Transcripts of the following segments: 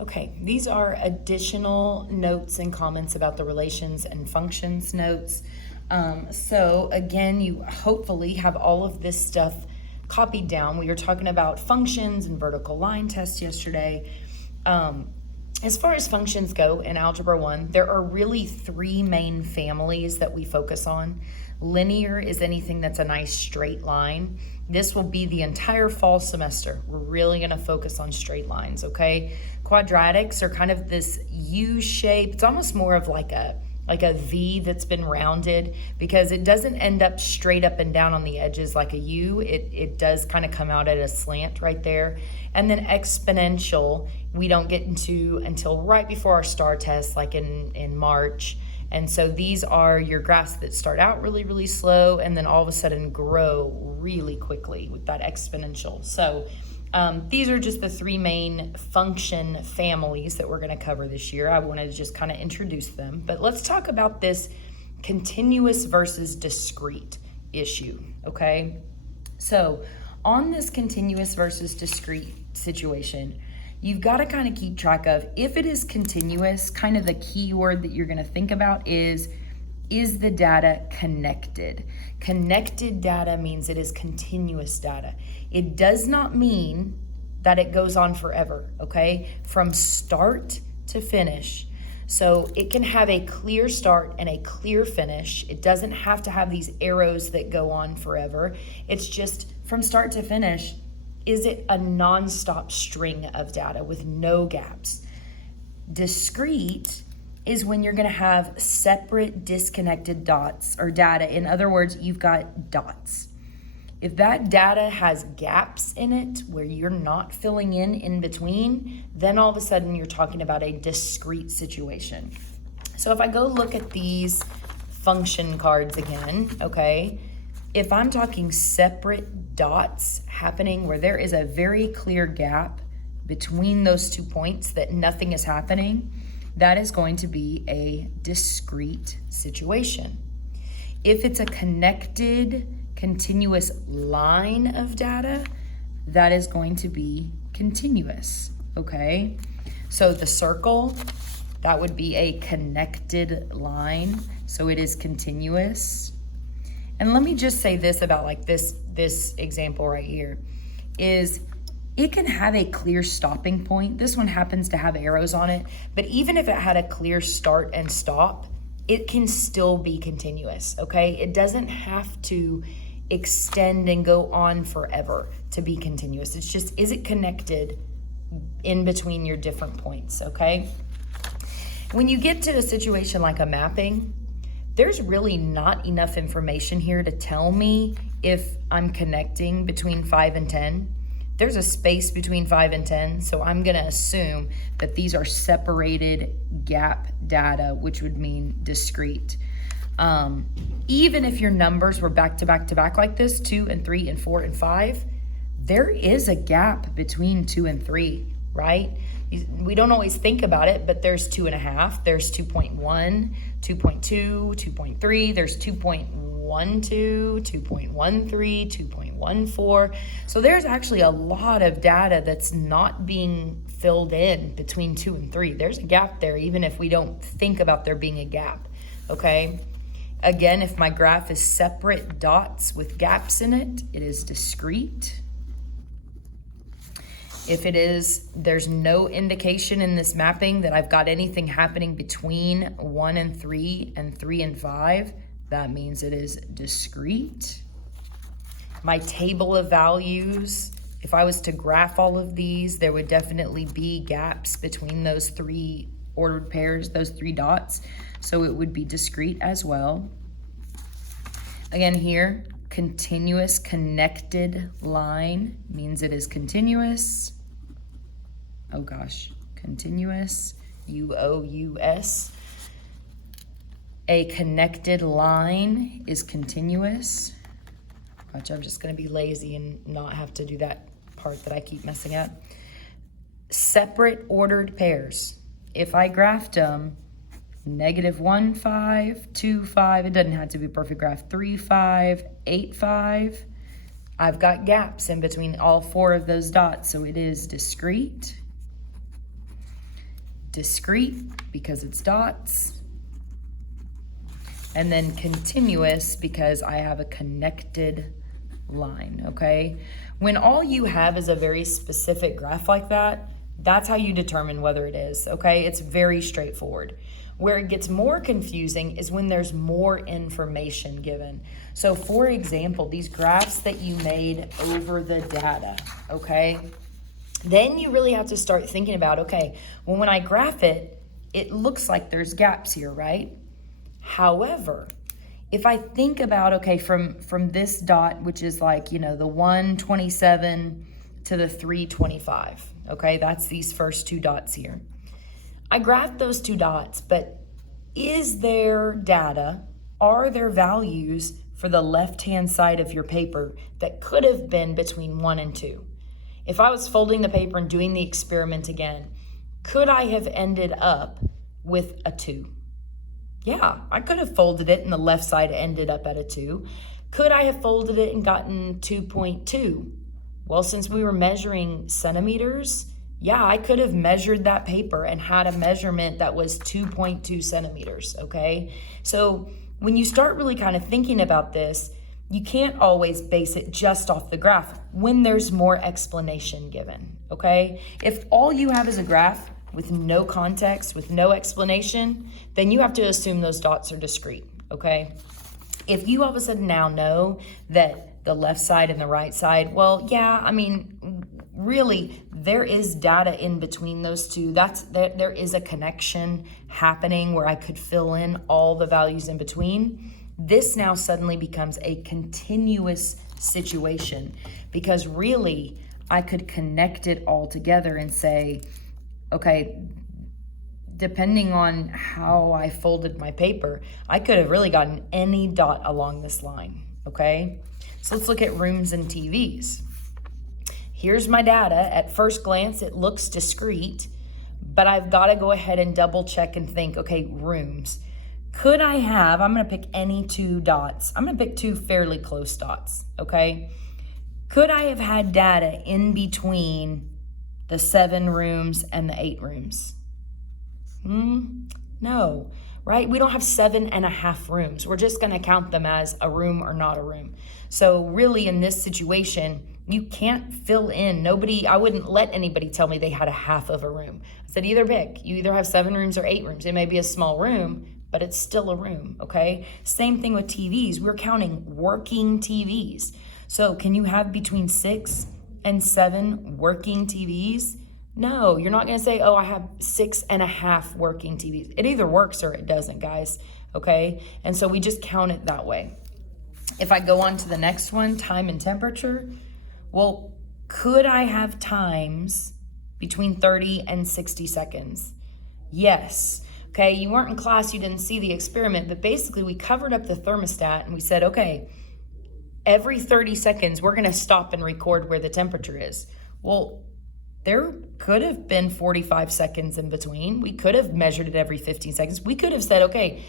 Okay, these are additional notes and comments about the relations and functions notes. So again, you hopefully have all of this stuff copied down. We were talking about functions and vertical line tests yesterday. As far as functions go in Algebra 1, there are really three main families that we focus on. Linear is anything that's a nice straight line. This will be the entire fall semester. We're really going to focus on straight lines, okay? Quadratics are kind of this U shape. It's almost more of like a V that's been rounded, because it doesn't end up straight up and down on the edges like a U. It does kind of come out at a slant right there. And then exponential, we don't get into until right before our STAR test, like in March. And so these are your graphs that start out really, really slow and then all of a sudden grow really quickly with that exponential. So these are just the three main function families that we're going to cover this year. I wanted to just kind of introduce them. But let's talk about this continuous versus discrete issue, okay? So on this continuous versus discrete situation, you've got to kind of keep track of, if it is continuous, kind of the key word that you're going to think about is the data connected? Connected data means it is continuous data. It does not mean that it goes on forever, okay? From start to finish. So it can have a clear start and a clear finish. It doesn't have to have these arrows that go on forever. It's just from start to finish. Is it a nonstop string of data with no gaps? Discrete is when you're going to have separate disconnected dots or data. In other words, you've got dots. If that data has gaps in it where you're not filling in between, then all of a sudden you're talking about a discrete situation. So if I go look at these function cards again, okay, if I'm talking separate dots happening where there is a very clear gap between those 2 points that nothing is happening, that is going to be a discrete situation. If it's a connected, continuous line of data, that is going to be continuous, okay? So the circle, that would be a connected line, so it is continuous. And let me just say this about like this example right here, is it can have a clear stopping point. This one happens to have arrows on it, but even if it had a clear start and stop, it can still be continuous, okay? It doesn't have to extend and go on forever to be continuous. It's just, is it connected in between your different points, okay? When you get to a situation like a mapping, there's really not enough information here to tell me if I'm connecting between 5 and 10. There's a space between 5 and 10, so I'm gonna assume that these are separated gap data, which would mean discrete. Even if your numbers were back to back to back like this, 2 and 3 and 4 and 5, there is a gap between 2 and 3, right? We don't always think about it, but there's 2.5, there's 2.1, 2.2, 2.3, there's 2.12, 2.13, 2.14. So there's actually a lot of data that's not being filled in between 2 and 3. There's a gap there, even if we don't think about there being a gap, okay? Again, if my graph is separate dots with gaps in it, it is discrete. If it is, there's no indication in this mapping that I've got anything happening between 1 and 3 and 3 and 5, that means it is discrete. My table of values, if I was to graph all of these, there would definitely be gaps between those 3 ordered pairs, those 3 dots, so it would be discrete as well. Again here, continuous connected line means it is continuous. Oh gosh, continuous, UOUS. A connected line is continuous. Watch, I'm just gonna be lazy and not have to do that part that I keep messing up. Separate ordered pairs. If I graphed them, -1, 5, 2, 5, it doesn't have to be a perfect graph, 3, 5, 8, 5. I've got gaps in between all 4 of those dots, so it is discrete. discrete because it's dots, and then continuous because I have a connected line, okay? When all you have is a very specific graph like that, that's how you determine whether it is, okay? It's very straightforward. Where it gets more confusing is when there's more information given. So for example, these graphs that you made over the data, okay? Then you really have to start thinking about, okay, well, when I graph it, it looks like there's gaps here, right? However, if I think about, okay, from this dot, which is like, you know, the 127 to the 325, okay, that's these first two dots here. I graphed those two dots, but is there data, are there values for the left-hand side of your paper that could have been between 1 and 2? If I was folding the paper and doing the experiment again, could I have ended up with a 2? Yeah, I could have folded it and the left side ended up at a 2. Could I have folded it and gotten 2.2? Well, since we were measuring centimeters, yeah, I could have measured that paper and had a measurement that was 2.2 centimeters, okay? So when you start really kind of thinking about this, you can't always base it just off the graph when there's more explanation given, okay? If all you have is a graph with no context, with no explanation, then you have to assume those dots are discrete, okay? If you all of a sudden now know that the left side and the right side, well, yeah, I mean, really, there is data in between those two. There is a connection happening where I could fill in all the values in between. This now suddenly becomes a continuous situation because really I could connect it all together and say, okay, depending on how I folded my paper, I could have really gotten any dot along this line, okay? So let's look at rooms and TVs. Here's my data. At first glance, it looks discrete, but I've got to go ahead and double check and think, okay, rooms. Could I have, I'm going to pick any two dots. I'm going to pick two fairly close dots, okay? Could I have had data in between the 7 rooms and the 8 rooms? No, right? We don't have 7.5 rooms. We're just going to count them as a room or not a room. So really in this situation, you can't fill in. I wouldn't let anybody tell me they had a half of a room. I said, either pick. You either have 7 rooms or 8 rooms. It may be a small room, but it's still a room, okay? Same thing with TVs. We're counting working TVs. So can you have between 6 and 7 working TVs? No, you're not gonna say, oh, I have 6.5 working TVs. It either works or it doesn't, guys, okay? And so we just count it that way. If I go on to the next one, time and temperature, well, could I have times between 30 and 60 seconds? Yes. Okay, you weren't in class, you didn't see the experiment, but basically we covered up the thermostat and we said, okay, every 30 seconds, we're gonna stop and record where the temperature is. Well, there could have been 45 seconds in between. We could have measured it every 15 seconds. We could have said, okay,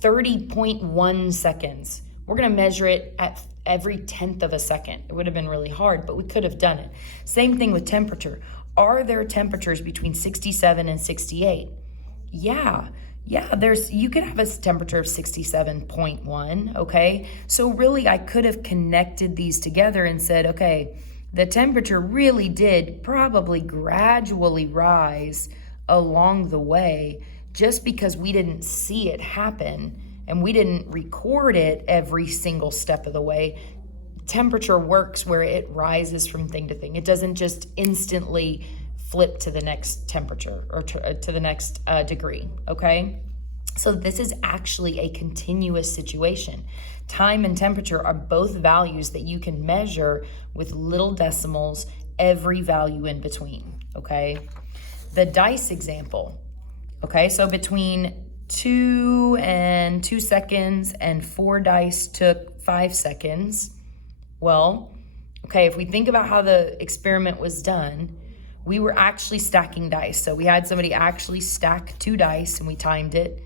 30.1 seconds. We're gonna measure it at every 10th of a second. It would have been really hard, but we could have done it. Same thing with temperature. Are there temperatures between 67 and 68? Yeah, you could have a temperature of 67.1, okay? So really I could have connected these together and said, okay, the temperature really did probably gradually rise along the way just because we didn't see it happen and we didn't record it every single step of the way. Temperature works where it rises from thing to thing. It doesn't just instantly flip to the next temperature or to the next degree, okay? So this is actually a continuous situation. Time and temperature are both values that you can measure with little decimals, every value in between, okay? The dice example, okay? So between 2 and 2 seconds and 4 dice took 5 seconds. Well, okay, if we think about how the experiment was done, we were actually stacking dice. So we had somebody actually stack 2 dice and we timed it.